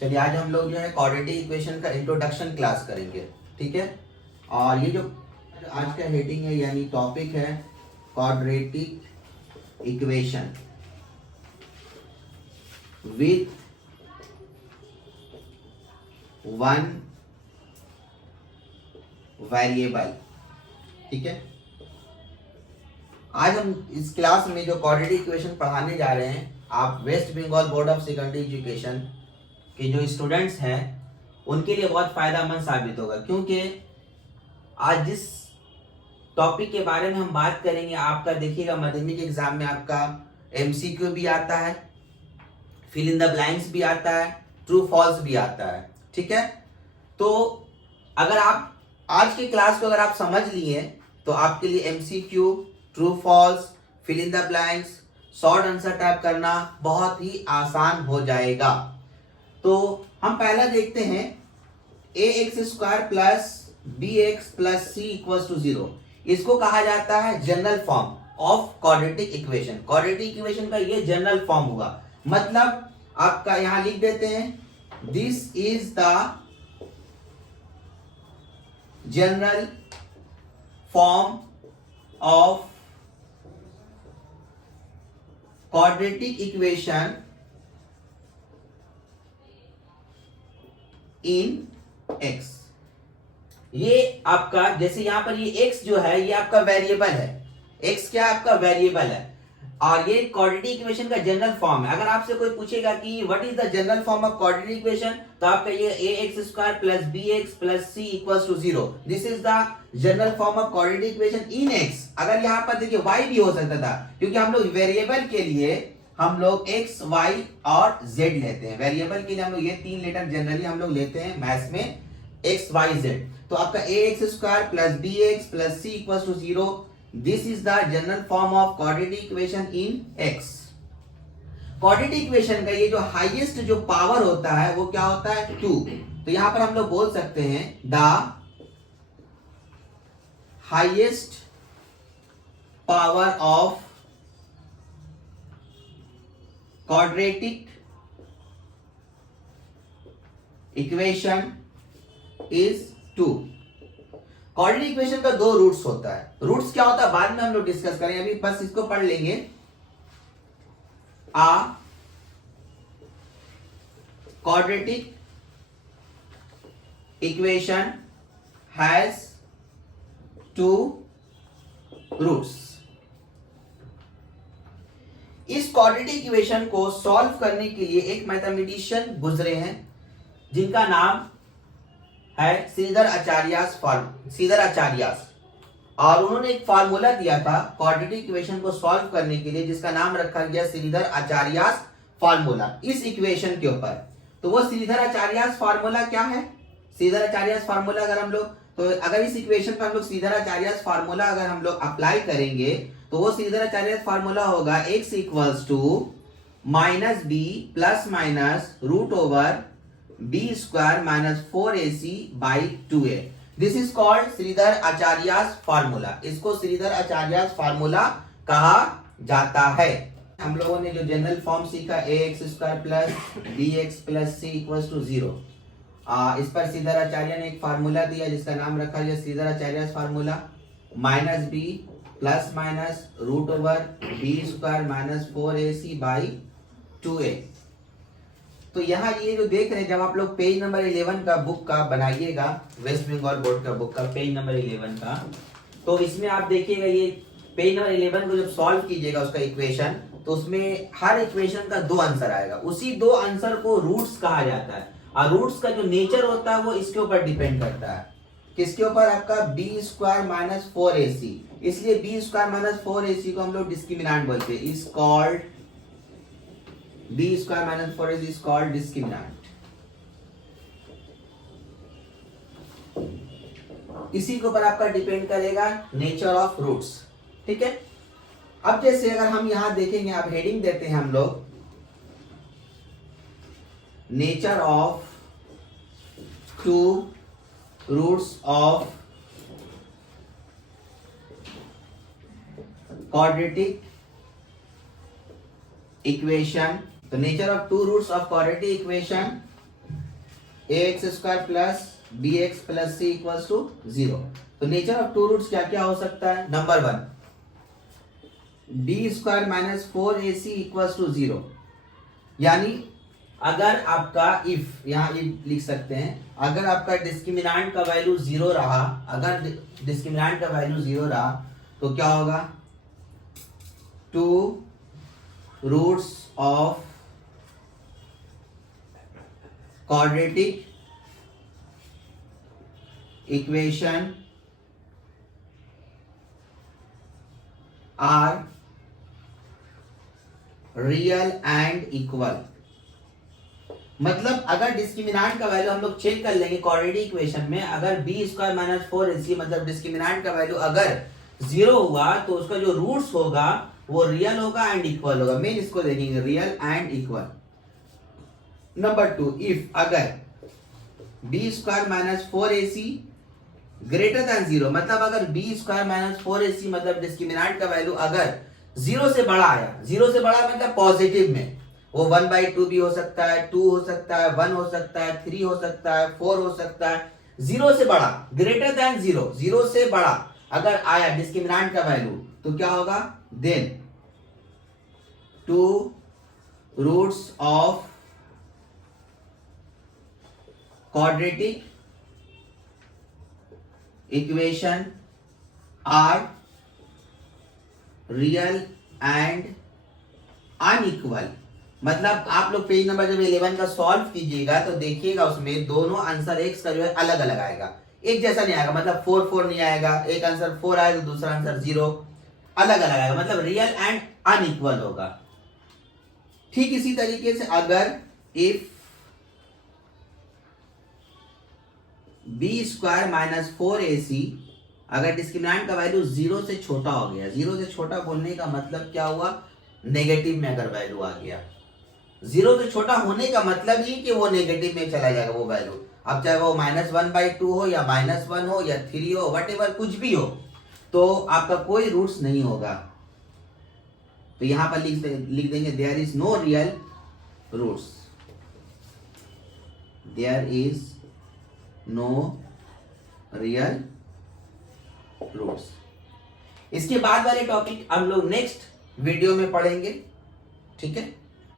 चलिए आज हम लोग जो है क्वाड्रेटिक इक्वेशन का इंट्रोडक्शन क्लास करेंगे, ठीक है। और ये जो आज का हेडिंग है यानी टॉपिक है quadratic equation with one variable, ठीक है। आज हम इस क्लास में जो क्वाड्रेटिक इक्वेशन पढ़ाने जा रहे हैं, आप West Bengal board of secondary education के जो स्टूडेंट्स हैं उनके लिए बहुत फायदेमंद साबित होगा, क्योंकि आज जिस टॉपिक के बारे में हम बात करेंगे, आपका देखिएगा माध्यमिक एग्जाम में आपका एमसीक्यू भी आता है, फिल इन द ब्लैंक्स भी आता है, ट्रू फॉल्स भी आता है, ठीक है। तो अगर आप आज की क्लास को अगर आप समझ लिए तो आपके लिए MCQ, true false, fill in the blanks, short answer type करना बहुत ही आसान हो जाएगा। तो हम पहला देखते हैं a x square plus b x plus c equal to 0। इसको कहा जाता है general form of quadratic equation. Quadratic equation का ये जनरल फॉर्म हुआ, मतलब आपका यहां लिख देते हैं this is the general form of quadratic equation in x. ये आपका जैसे यहां पर ये एक्स जो है ये आपका वेरिएबल है, एक्स क्या आपका वेरिएबल है, और ये क्वाड्रेटिक इक्वेशन का जनरल फॉर्म है। अगर आपसे कोई पूछेगा कि what is the general form of quadratic equation, तो आपका ये a x square plus b x plus c equals to 0, this is the general form of quadratic equation in x. अगर यहाँ पर देखिए y भी हो सकता था, क्योंकि हम लोग वेरिएबल के लिए हम लोग x, y और z लेते हैं। वेरिएबल के लिए हम लोग ये 3 लेटर जनरली हम लोग लेते हैं मैथ्स में, x, y, z। तो आपका a x square plus b x plus c equal to 0, this is the general form of quadratic equation in x। Quadratic equation का ये जो हाईएस्ट जो पावर होता है वो क्या होता है 2। तो यहां पर हम लोग बोल सकते हैं the highest power of quadratic equation is 2। Quadratic equation का 2 रूट्स होता है। रूट्स क्या होता है बाद में हम लोग डिस्कस करेंगे, अभी बस इसको पढ़ लेंगे। आ क्वाड्रेटिक इक्वेशन हैज 2 रूट्स। इस क्वाड्रेटिक इक्वेशन को सॉल्व करने के लिए एक मैथमेटिशियन गुजरे हैं जिनका नाम है श्रीधर आचार्यास, और उन्होंने एक फार्मूला दिया था क्वाड्रेटिक इक्वेशन को सॉल्व करने के लिए, जिसका नाम रखा गया श्रीधर आचार्यास फार्मूला इस इक्वेशन के ऊपर। तो वो श्रीधर आचार्यास फार्मूला क्या है? श्रीधर आचार्यास फार्मूला अगर हम लोग अगर इस इक्वेशन पर हम लोग श्रीधर आचार्यास फार्मूला अगर हम लोग अप्लाई करेंगे तो वो श्रीधर आचार्यास फार्मूला होगा x equals to minus b plus minus root over b square minus 4ac by 2a। This is called Shridhar Acharya's formula. इसको श्रीधर आचार्यास फार्मूला कहा जाता है। हम लोगों ने जो जनरल फॉर्म सीखा a x square plus b x plus c equals to 0, इस पर श्रीधर आचार्य ने एक फार्मूला दिया जिसका नाम रखा गया Shridhar Acharya's formula, minus b plus minus root over b square minus 4ac by 2a। तो यहाँ ये जो देख रहे हैं, जब आप लोग पेज नंबर 11 का बुक का बनाइएगा, वेस्ट बंगाल बोर्ड का बुक का पेज नंबर 11 का, तो इसमें आप देखिएगा ये पेज नंबर 11 को जब सॉल्व कीजिएगा उसका इक्वेशन, तो उसमें हर इक्वेशन का 2 आंसर आएगा। उसी 2 आंसर को रूट्स कहा जाता है, और रूट्स का जो नेचर होता है वो इसके ऊपर डिपेंड करता है। किसके ऊपर? आपका बी स्क्वायर माइनस 4ac। इसलिए बी स्क्वायर माइनस 4ac को हम लोग डिस्क्रिमिनेंट बोलते हैं, is called b square minus 4ac is called discriminant। इसी के ऊपर आपका डिपेंड करेगा नेचर ऑफ रूट्स, ठीक है। अब जैसे अगर हम यहां देखेंगे, आप हेडिंग देते हैं हम लोग nature of 2 roots of quadratic equation. तो nature of 2 roots of quadratic equation ax square plus bx plus c equals to 0। तो नेचर ऑफ टू रूट्स क्या क्या हो सकता है? Number 1, b square minus 4ac equals to 0। यानी अगर आपका इफ, यहाँ इफ लिख सकते हैं, अगर आपका डिस्क्रिमिनेंट का वैल्यू 0 रहा, अगर डिस्क्रिमिनेंट का वैल्यू 0 रहा तो क्या होगा? Two roots of quadratic equation are real and equal. मतलब अगर डिस्क्रिमिनेंट का वैल्यू हम लोग चेक कर लेंगे क्वाड्रेटिक इक्वेशन में, अगर बी स्क्वायर माइनस 4ac मतलब डिस्क्रिमिनेंट का वैल्यू अगर 0 हुआ तो उसका जो रूट्स होगा वो रियल होगा एंड इक्वल होगा। मेन इसको देखेंगे, real and equal. Number 2, if अगर b square minus 4ac greater than 0, मतलब अगर बी स्क्वायर माइनस 4ac मतलब डिस्क्रिमिनेंट का वैल्यू अगर 0 से बड़ा आया, 0 से बड़ा मतलब पॉजिटिव में, वो 1/2 भी हो सकता है, 2 हो सकता है, 1 हो सकता है, 3 हो सकता है, 4 हो सकता है। 0 से बड़ा, ग्रेटर देन 0, 0 से बड़ा अगर आया डिस्क्रिमिनेंट का वैल्यू तो क्या होगा? Then two roots of quadratic equation are real and unequal. मतलब आप लोग पेज नंबर जब 11 का सॉल्व कीजिएगा तो देखिएगा उसमें दोनों आंसर एक्स का जो है अलग अलग आएगा, एक जैसा नहीं आएगा। मतलब 4 4 नहीं आएगा, एक आंसर 4 आएगा तो दूसरा आंसर 0, अलग अलग आएगा। मतलब रियल एंड अनइक्वल होगा। ठीक इसी तरीके से अगर if B square minus 4ac अगर डिस्क्रिमिनेंट का वैल्यू 0 से छोटा हो गया, 0 से छोटा बोलने का मतलब क्या हुआ? नेगेटिव में अगर वैल्यू आ गया, 0 से छोटा होने का मतलब ही कि वो नेगेटिव में चला जाएगा वो वैल्यू। अब चाहे वो -1/2 हो या -1 हो या 3 हो, व्हाटएवर कुछ भी हो, तो आपका कोई रूट्स नहीं होगा। तो यहां पर लिख देंगे there is no real roots, there is no real roots. इसके बाद वाले टॉपिक हम लोग नेक्स्ट वीडियो में पढ़ेंगे। ठीक है।